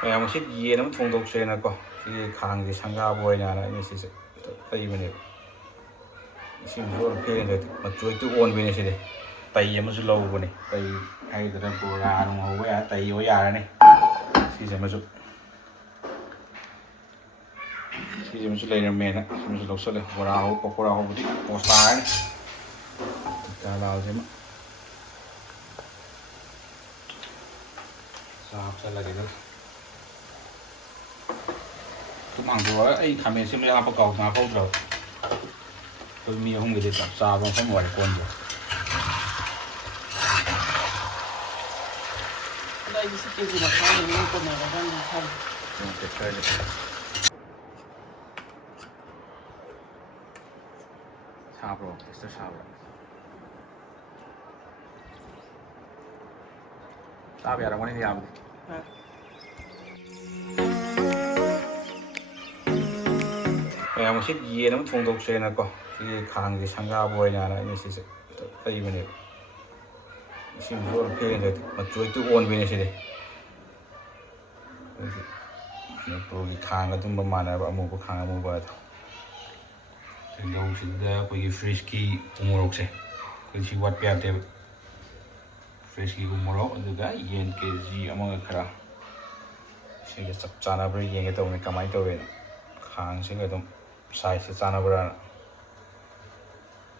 ꯃꯌꯥꯝ ꯉꯁꯤ ꯌꯦꯟ ꯑꯃ ꯊꯣꯡꯗꯣꯛꯁꯦꯅꯀꯣ ꯁꯤꯒꯤ ꯈꯥꯡꯁꯦ ꯁꯪꯒꯥꯕ ꯑꯣꯏꯅ ꯑꯩꯅ ꯁꯤꯁꯦ ꯂꯩꯕꯅꯦꯕ ꯏꯁꯤꯡꯁꯨ ꯐꯦꯟꯗ ꯃꯆꯨ ꯍꯦꯛꯇ ꯑꯣꯟꯕꯅꯦ ꯁꯤꯗꯤ ꯇꯩ ꯑꯃꯁꯨ ꯂꯧꯕꯅꯦ ꯇꯩ ꯍꯥꯏꯒꯗ꯭ꯔꯥ ꯕꯣꯔꯥ ꯅꯨꯡ ꯍꯧꯕ ꯌꯥꯔ ꯇꯩ ꯍꯧꯕ ꯌꯥꯔꯅꯤ ꯁꯤꯁꯦ ꯑꯃꯁꯨ ꯂꯩꯔꯝꯃꯦꯅ ꯁꯤꯃꯁꯨ ꯂꯧꯁꯜꯂꯦ ꯕꯣꯔꯥ ꯍꯧꯕ ꯄꯀꯣꯔꯥ ꯍꯧꯕꯗꯤ ꯄꯣꯁ ꯇꯥꯔꯅꯤ ꯇꯤꯛꯀꯥ ꯂꯥꯜꯁꯤꯃ ꯆꯥ ꯍꯥꯞꯆꯜꯂꯒꯦ ꯑꯗꯨꯒ ꯊꯨꯝ ꯍꯥꯡꯗꯣꯛꯑꯒ ꯑꯩ ꯈꯥꯃꯦꯟ ꯁꯤꯃ ꯍꯥꯞꯄ ꯀꯥꯎꯗꯅ ꯍꯥꯞꯍꯧꯗ꯭ꯔꯕ ꯑꯩꯈꯣꯏ ꯃꯤ ꯑꯍꯨꯝꯒꯤꯗꯤ ꯆꯞ ꯆꯥꯕ ꯃꯐꯝ ꯑꯣꯏꯔꯦ ꯀꯣꯟꯁꯦ ꯁꯥꯕ꯭ꯔꯣ ꯇꯦꯁꯇꯔ ꯁꯥꯕ꯭ꯔꯣ ꯆꯥꯕ ꯌꯥꯔꯝꯒꯅꯤ ꯌꯥꯕꯗꯤ ꯃꯌꯥꯝ ꯉꯁꯤ ꯌꯦꯟ ꯑꯃ ꯊꯣꯡꯗꯣꯛꯁꯦꯅꯀꯣ ꯁꯤꯒꯤ ꯈꯥꯡꯁꯦ ꯁꯪꯒꯥꯕ ꯑꯣꯏꯅ ꯑꯩꯅ ꯁꯤꯁꯦ ꯂꯩꯕꯅꯦꯕ ꯏꯁꯤꯡꯁꯨ ꯐꯦꯟꯗ ꯃꯆꯨ ꯍꯦꯛꯇ ꯑꯣꯟꯕꯅꯦ ꯁꯤꯗꯤ ꯑꯩꯈꯣꯏꯒꯤ ꯃꯅꯤꯄꯨꯔꯒꯤ ꯈꯥꯡ ꯑꯗꯨꯝꯕ ꯃꯥꯟꯅꯕ ꯑꯃꯨꯕ ꯈꯥꯡ ꯑꯃꯨꯕ ꯑꯗꯣ ꯇꯤꯜꯍꯧꯁꯤꯗ ꯑꯩꯈꯣꯏꯒꯤ ꯐ꯭ꯔꯤꯖꯀꯤ ꯎꯃꯣꯔꯣꯛꯁꯦ ꯑꯩꯈꯣꯏ ꯁꯤ ꯋꯥꯠꯄ ꯌꯥꯗꯦꯕ ꯐ꯭ꯔꯤꯖꯀꯤ ꯎꯃꯣꯔꯣꯛ ꯑꯗꯨꯒ ꯌꯦꯟ ꯀꯦꯖꯤ ꯑꯃꯒ ꯈꯔ ꯁꯤꯒ ꯆꯞ ꯆꯥꯟꯅꯕ꯭ꯔꯥ ꯌꯦꯡꯒꯦ ꯇꯧꯕꯅꯤ ꯀꯃꯥꯏꯅ ꯇꯧꯋꯦꯅ ꯈꯥꯡꯁꯤꯒ ꯑꯗꯨꯝ ꯁꯥꯏꯖꯁꯦ ꯆꯥꯟꯅꯕ꯭ꯔꯥꯅ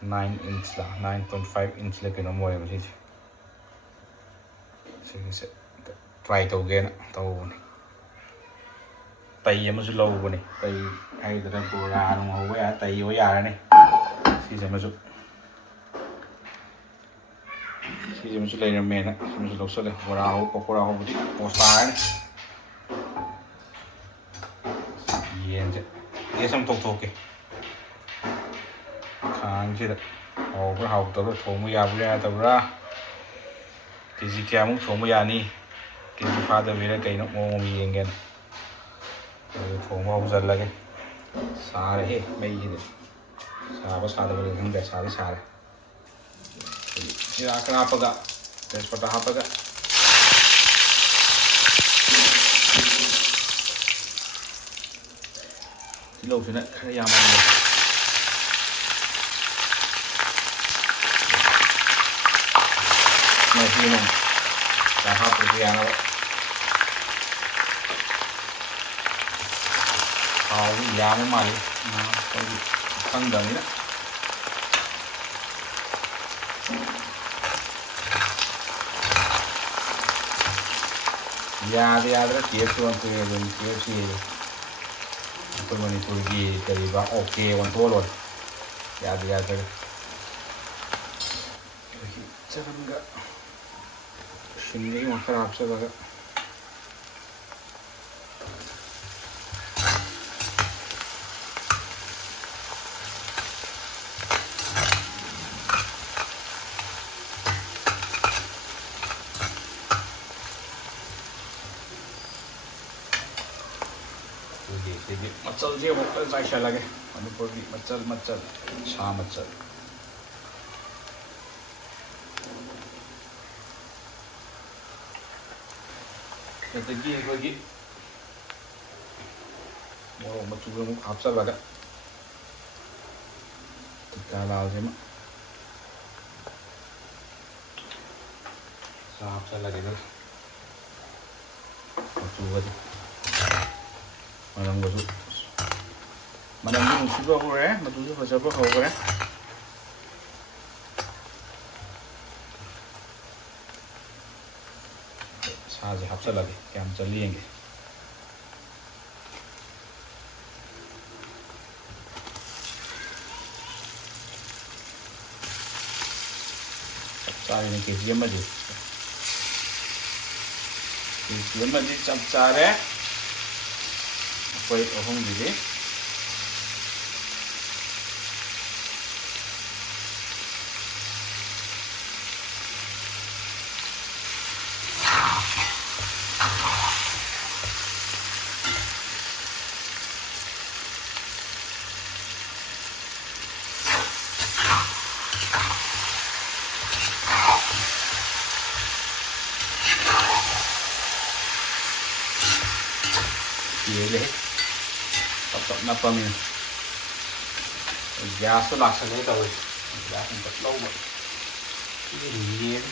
9 inch 9.5 inch ꯀꯩꯅꯣꯝ ꯑꯣꯏꯌꯦꯕ ꯁꯤꯒꯤꯁꯦ ꯇ꯭ꯔꯥꯏ ꯇꯧꯒꯦꯅ ꯇꯧꯕꯅꯤ ꯇꯩ ꯑꯃꯁꯨ ꯂꯧꯕꯅꯦ ꯇꯩ ꯍꯥꯏꯒꯗ꯭ꯔꯥ ꯕꯣꯔꯥ ꯅꯨꯡ ꯍꯧꯕ ꯌꯥꯔ ꯇꯩ ꯍꯧꯕ ꯌꯥꯔꯅꯤ ꯁꯤꯁꯦ ꯑꯃꯁꯨ ꯂꯩꯔꯝꯃꯦꯅ ꯁꯤꯃꯁꯨ ꯂꯧꯁꯜꯂꯦ ꯕꯣꯔꯥ ꯍꯧꯕ ꯄꯀꯣꯔꯥ ꯍꯧꯕꯗꯤ ꯄꯣꯁ ꯇꯥꯔꯅꯤ ꯌꯦꯟꯁꯦ ꯇꯦꯁ ꯑꯃ ꯇꯧꯊꯣꯛꯀꯦ ꯈꯥꯡꯁꯤꯗ ꯍꯥꯎꯕ꯭ꯔꯥ ꯍꯥꯎꯇꯕ꯭ꯔꯥ ꯊꯣꯡꯕ ꯌꯥꯕ꯭ꯔꯥ ꯌꯥꯗꯕ꯭ꯔꯥ ꯀꯦꯖꯤ ꯀꯌꯥꯃꯨꯛ ꯊꯣꯡꯕ ꯌꯥꯅꯤ ꯀꯦꯖꯤ ꯐꯥꯗꯕꯤꯔ ꯀꯩꯅꯣ ꯃꯑꯣꯡ ꯑꯃ ꯌꯦꯡꯒꯦꯅ ꯑꯗꯨ ꯊꯣꯡꯕ ꯍꯧꯖꯜꯂꯒꯦ ꯁꯥꯔꯦꯍꯦ ꯃꯩꯁꯤꯗꯤ ꯁꯥꯕ ꯁꯥꯗꯕꯗꯤ ꯈꯪꯗ꯭ꯔꯦ ꯁꯥꯗꯤ ꯁꯥꯔꯦ ꯖꯤꯔꯥ ꯈꯔ ꯍꯥꯞꯄꯒ ꯇꯦꯖꯄꯇꯥ ꯍꯥꯞꯄꯒ ꯇꯤꯜꯍꯧꯁꯤꯅ ꯈꯔ ꯌꯥꯝꯃꯜꯂꯦ ꯃꯍꯤꯅ ꯈꯔ ꯍꯥꯞꯄꯁꯨ ꯌꯥꯅꯕ ꯊꯥꯎꯁꯨ ꯌꯥꯝꯕ ꯃꯥꯜꯂꯤ ꯑꯩꯈꯣꯏꯒꯤ ꯈꯪꯗꯕꯅꯤꯅ ꯌꯥꯗ꯭ꯔꯥ KFC ꯑꯣꯟꯊꯣꯛꯑꯦ ꯑꯗꯨꯝ KFC ꯑꯩꯈꯣꯏ ꯃꯅꯤꯄꯨꯔꯒꯤ ꯀꯔꯤꯕ ꯑꯣꯀꯦ ꯑꯣꯟꯊꯣꯛꯑ ꯂꯣꯏꯔꯦ ꯌꯥꯗ꯭ꯔꯒ ꯆꯅꯝꯒ ꯁꯤꯡꯒ ꯈꯔ ꯍꯥꯞꯆꯜꯂꯒ ꯁꯤꯒꯤ ꯃꯆꯜꯁꯦ ꯑꯃꯨꯛ ꯈꯔ ꯆꯥꯏꯁꯜꯂꯒꯦ ꯃꯅꯤꯄꯨꯔꯒꯤ ꯃꯆꯜ ꯁꯥ ꯃꯆꯜ ꯑꯗꯒꯤ ꯑꯩꯈꯣꯏꯒꯤ ꯃꯣꯔꯣꯛ ꯃꯆꯨ ꯑꯃꯨꯛ ꯍꯥꯞꯆꯜꯂꯒ ꯇꯤꯛꯀꯥ ꯂꯥꯜꯁꯤꯃ ꯆꯥ ꯍꯥꯞꯆꯜꯂꯒꯦ ꯑꯗꯨꯒ ꯃꯆꯨꯒꯗꯤ ꯃꯅꯝꯁꯨ ꯅꯨꯡꯁꯤꯕ ꯍꯧꯔꯦ ꯃꯆꯨꯁꯨ ꯐꯖꯕ ꯍꯧꯈ꯭ꯔꯦ ꯁꯥꯁꯦ ꯍꯥꯞꯆꯜꯂꯒꯦ ꯀꯌꯥꯝ ꯆꯜꯂꯤ ꯌꯦꯡꯒꯦ ꯆꯞ ꯆꯥꯔꯦꯅꯦ KG ꯑꯃꯗꯤ ꯆꯞ ꯆꯥꯔꯦ ꯑꯩꯈꯣꯏ ꯑꯍꯨꯝꯒꯤꯗꯤ เลยตับนับประมินยาสลักสเลยตัวเลยยาเป็นตับเล่าหมดที่เย็น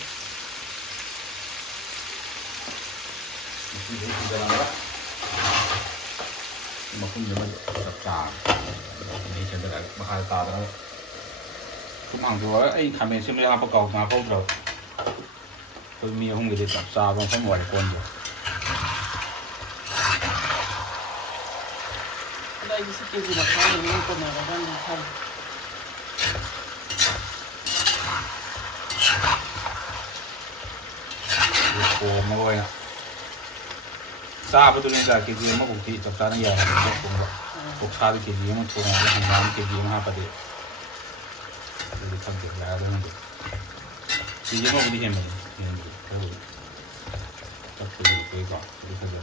ที่เย็นจะอะไรวะมาคุ้มเยอะมันตับจ่านี่ฉันจะได้มาขายตาแล้วคุ้มห่างตัวไอ้ทำเองซึ่งไม่ได้ประกอบมาพวกเราตัวมีห้องมีเด็กตับจ่าบางคนหมดคนอยู่ได้ยี่สิบกิโลกรัมนี่ก็มาแล้วนี่ครับโอ้ไม่ไหวนะซาประตูนี้จากกิจมันปกติจับซาตั้งใหญ่ครับผมผมว่าปกชาที่กิจมันตัวงานแล้วทำงานกิจมันหาประเดี๋ยวดูทำกิจแล้วด้วยนั่นเองกิจมันปกติเห็นไหมเห็นดูก็ดูก็คือดูไปก่อนดูก็จะ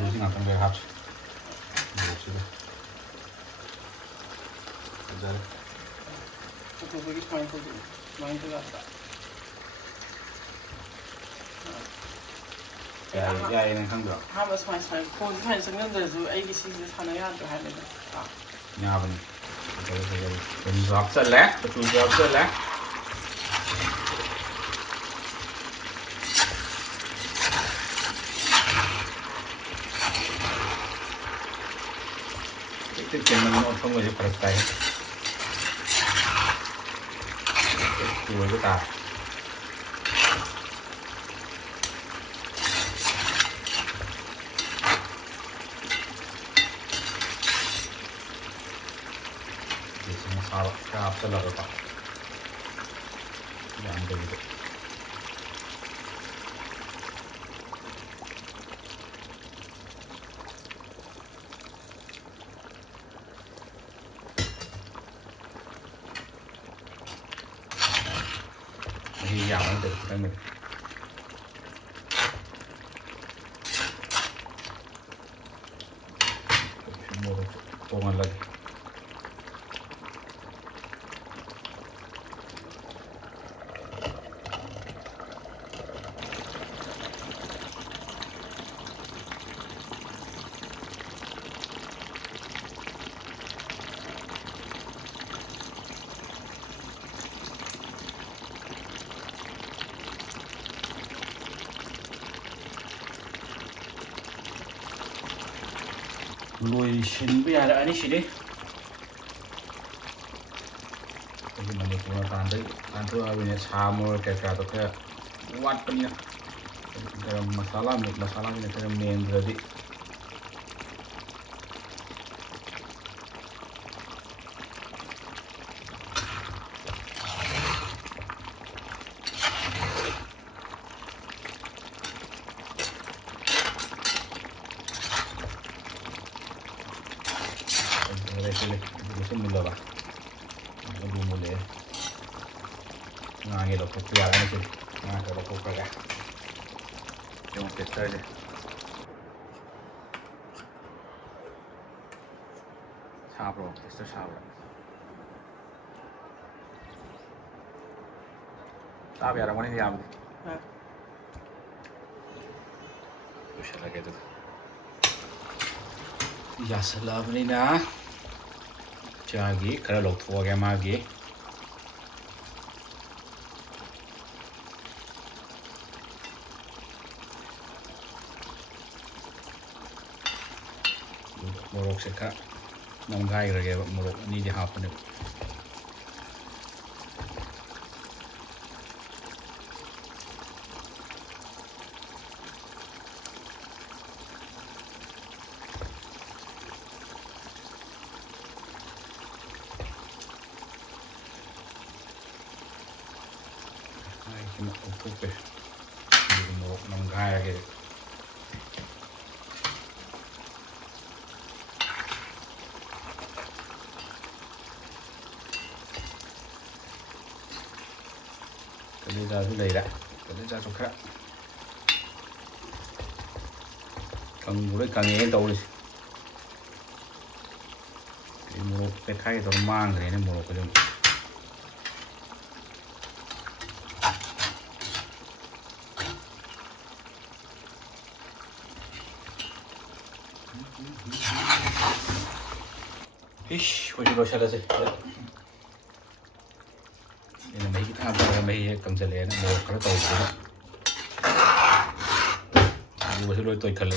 ดูที่งานต้องไปครับดูสิเลยจะก็คือที่มันก็ดูมันก็ได้ใหญ่ในข้างเดียวถ้ามาสมัยคนที่เห็นสังเกตได้ดูไอ้ที่สิ่งที่ทำในงานตัวให้เลยนะงาเป็นรอบเสร็จแล้วประตูรอบเสร็จแล้วที่เป็นมันโน้ตต้องไปที่ประตูตัวก็ตาआप चला रहा ध्यान देंगे नहीं यहाँ देखते हैं तो मन लगे lùi xin bây giờ đã đi xin đi cái gì mà được nó tàn đấy tàn thưa bên nhà chả mua cái cả tất cả quát bên nhà cái masala bên nhà cái main rồi đi itu mula lah, itu mula. Nah, ini lokok tiada ni sih. Nah, kalau lokok kerja, cuma tester je. Sharp loh, tester sharp lah. Sharp ya, orang ni siapa? Bisa lagi tu. Ya salam ni nah. जागी खरा लोग थोड़ा क्या मार्गी मोरोक से खा नमगाई रहे मोरोक नहीं जहाँ पर oke mau menggaya gitu cái này ra cái này đã cái này ra chỗ khác càng nghe đâu đi cái một cái khay nó mang cái này một cái Ish, what you go shall I say? In a make it after may comes a lane more critical. You was a little color.